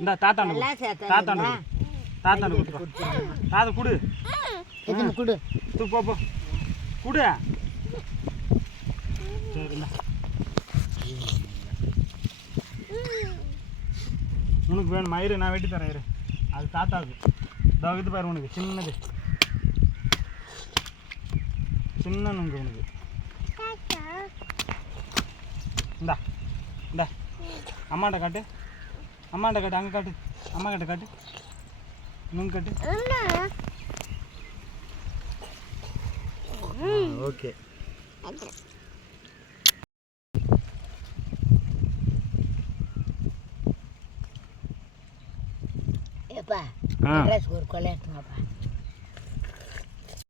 இந்த தாத்தானு தாத்தானு தாத்தானு கொடுத்துருவா தாத்தா கொடு எதுன்னு கொடு போ கொடு சரிண்ணா உனக்கு வேணும் மயிறு நான் வெட்டி தரேன் இரு அது தாத்தாவுக்கு இதோ இது பாரு உனக்கு சின்னது சின்ன நுங்கு உனக்கு இந்தா இந்தா அம்மாட்ட காட்டு அம்மாட்ட காட்டு அங்கே காட்டு அம்மா கிட்ட காட்டு நுங்கு காட்டு ஓகே ஏப்பா ஒரு கொலை எடுத்துங்கப்பா